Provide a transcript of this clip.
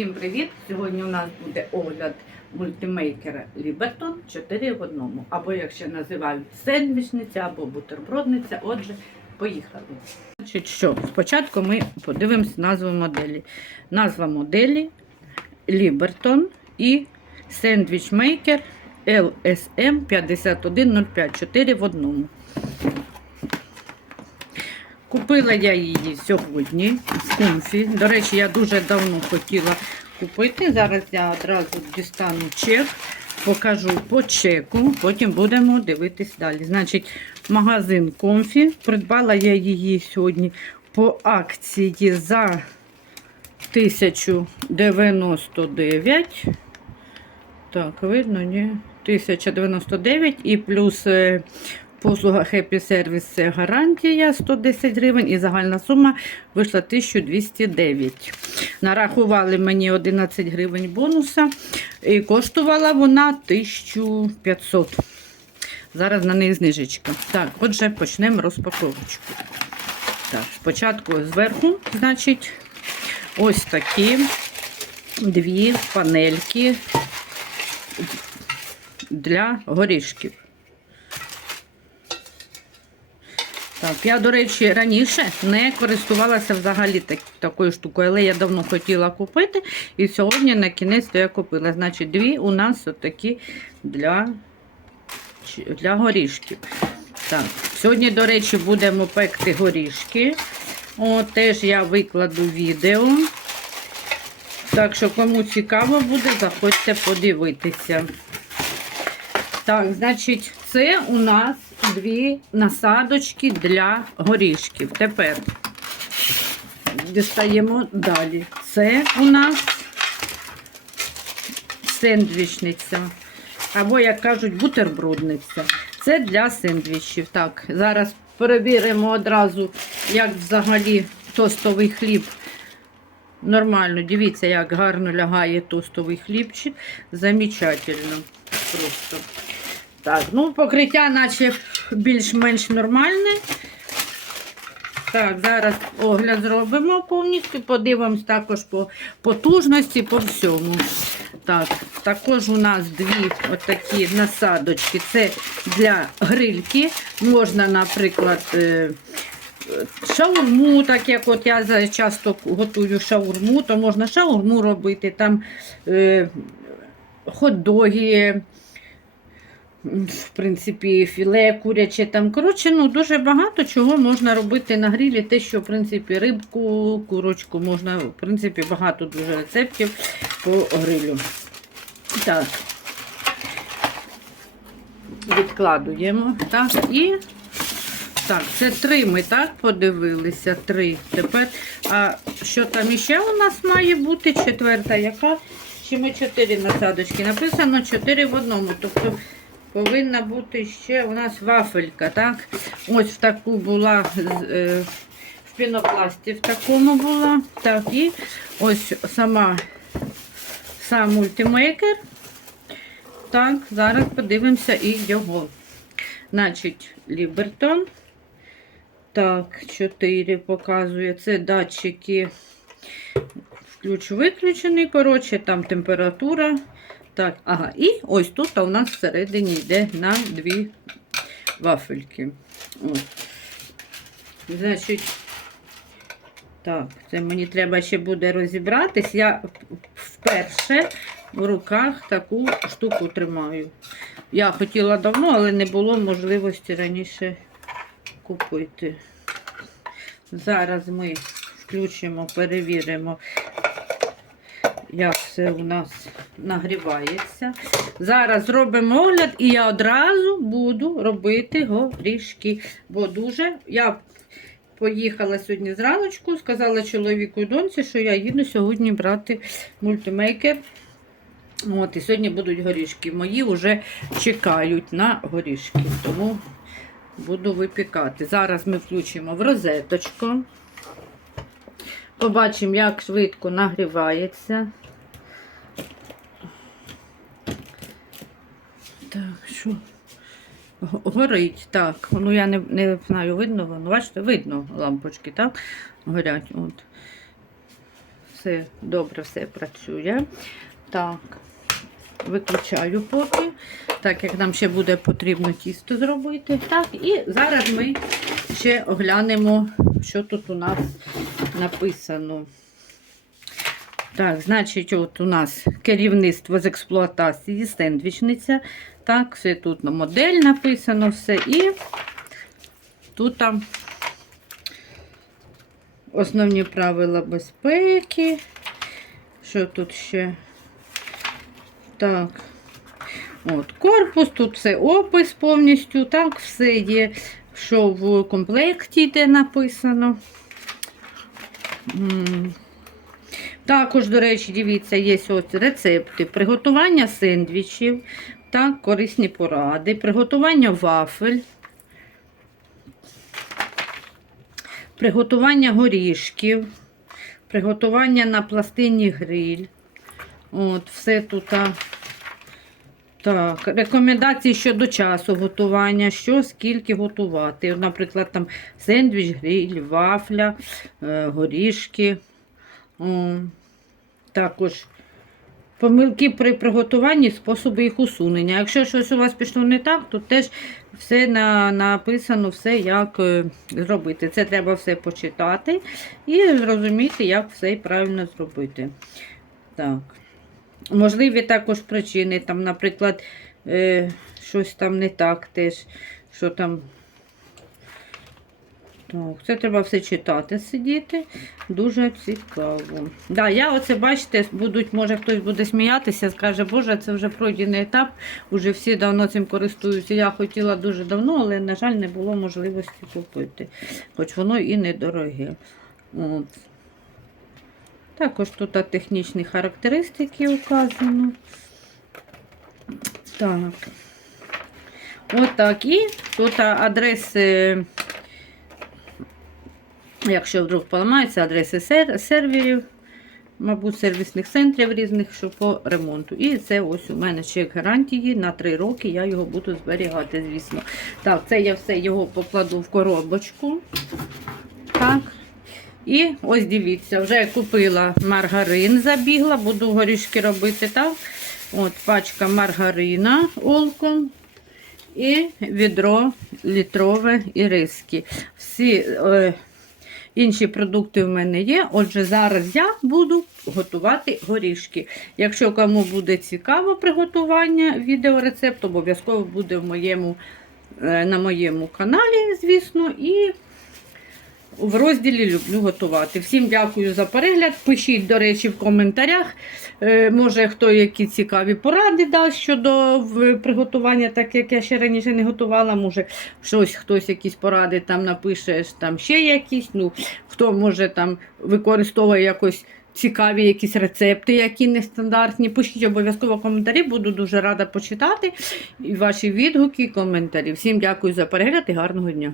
Всім привіт! Сьогодні у нас буде огляд мультимейкера Liberton 4 в одному. Або як ще називають сендвічниця або бутербродниця. Отже, поїхали. Значить, що? Спочатку ми подивимось назву моделі. Назва моделі Liberton і сендвічмейкер LSM 5105 4 в одному. Купила я її сьогодні з кумфі. До речі, я дуже давно хотіла купити. Зараз я одразу дістану чек, покажу по чеку, потім будемо дивитись далі. Значить, магазин Комфі. Придбала я її сьогодні по акції за 1099. Так, видно, ні? 1099 і плюс е, Послуга Happy Service це гарантія 110 гривень і загальна сума вийшла 1209. Нарахували мені 11 гривень бонуса і коштувала вона 1500. Зараз на неї знижечка. Так, отже, почнемо розпаковочку. Так, спочатку зверху, значить, ось такі дві панельки для горішків. Так, я, до речі, раніше не користувалася взагалі так, такою штукою, але я давно хотіла купити. І сьогодні на кінець то я купила. Значить, дві у нас отакі для для горішків. Так, Сьогодні, до речі, будемо пекти горішки. О, Теж я викладу відео. Так що, кому цікаво буде, заходьте подивитися. Так, значить, це у нас дві насадочки для горішків. Тепер дістаємо далі. Це у нас сендвічниця. Або, як кажуть, бутербродниця. Це для сендвічів. Так, зараз перевіримо одразу, як взагалі тостовий хліб. Нормально, дивіться, як гарно лягає тостовий хлібчик. Замечательно. Просто. Так, ну покриття наче більш-менш нормальне. Так, зараз огляд зробимо повністю, подивимось також по потужності, по всьому. Так, також у нас дві отакі насадочки. Це для грильки. Можна, наприклад, е, шаурму, так як от я часто готую шаурму, то можна шаурму робити, там е, хот-доги, в принципі, філе куряче там. Коротше, ну дуже багато чого можна робити на грілі. Те, що в принципі рибку, курочку можна, в принципі, багато дуже рецептів по грилю. Так, відкладуємо. Так, і так, це три ми так подивилися. Три. Тепер, а що там іще у нас має бути? Четверта, яка? Чи ми чотири насадочки? Написано чотири в одному. Тобто повинна бути ще у нас вафелька. так? Ось в таку була, е, в пінопласті в такому була. Так, і ось сама сам мультимейкер. Так, зараз подивимося і його. Значить, Лібертон. Так, 4 показує. Це датчики. Ключ виключений, коротше, там температура. Так, ага, і ось тут у нас всередині йде на дві вафельки. Ось. Значить, так, це мені треба ще буде розібратись. Я вперше в руках таку штуку тримаю. Я хотіла давно, але не було можливості раніше купити. Зараз ми включимо, перевіримо, як все у нас нагрівається. Зараз зробимо огляд, і я одразу буду робити горішки. Бо дуже я поїхала сьогодні зраночку, сказала чоловіку і доньці, що я їду сьогодні брати мультимейкер. От, І сьогодні будуть горішки. Мої вже чекають на горішки, тому буду випікати. Зараз ми включимо в розеточку. Побачимо, як швидко нагрівається. Що? Горить, так. Ну, я не не знаю, видно воно. Бачите, видно лампочки, так? Горять. От. все добре, все працює. Так, виключаю поки. Так, як нам ще буде потрібно тісто зробити. Так, і зараз ми ще оглянемо, що тут у нас написано. Так, значить, от у нас керівництво з експлуатації, сендвічниця. Так, все тут модель написано, все. І тут там основні правила безпеки. Що тут ще? Так. От, корпус, тут все опис повністю, так, все є, що в комплекті йде написано. Також, до речі, дивіться, є ось рецепти приготування сендвічів, так, корисні поради, приготування вафель, приготування горішків, приготування на пластині гриль. От, все тут. Так, рекомендації щодо часу готування, що скільки готувати. Наприклад, там сендвіч, гриль, вафля, е, горішки. Також помилки при приготуванні, способи їх усунення. Якщо щось у вас пішло не так, то теж все на, написано, все, як е, зробити. Це треба все почитати і зрозуміти, як все правильно зробити. Так. Можливі також причини, там, наприклад, е, щось там не так теж, що там. Так, це треба все читати, сидіти. Дуже цікаво. Да, я оце, бачите, будуть, може хтось буде сміятися, скаже, Боже, це вже пройдений етап, уже всі давно цим користуються. Я хотіла дуже давно, але, на жаль, не було можливості купити. Хоч воно і недороге. От. Також тут технічні характеристики указано. Так. Отак. І тут адреси, якщо вдруг поламаються, адреси сер- серверів, мабуть, сервісних центрів різних, що по ремонту. І це ось у мене чек гарантії на 3 роки. Я його буду зберігати, звісно. Так, це я все його покладу в коробочку. Так. І ось дивіться, вже купила маргарин, забігла, буду горішки робити так. От пачка маргарина олком і відро літрове іриски. Всі е, інші продукти в мене є. Отже, зараз я буду готувати горішки. Якщо кому буде цікаво приготування відеорецепту, обов'язково буде в моєму, е, на моєму каналі, звісно. і в розділі Люблю готувати. Всім дякую за перегляд. Пишіть, до речі, в коментарях. Е, Може, хто які цікаві поради дасть щодо приготування, так як я ще раніше не готувала. Може, щось хтось якісь поради там напише, там ще якісь. Ну, хто може там використовує якось. Цікаві якісь рецепти, які нестандартні. Пишіть обов'язково коментарі, буду дуже рада почитати і ваші відгуки і коментарі. Всім дякую за перегляд і гарного дня.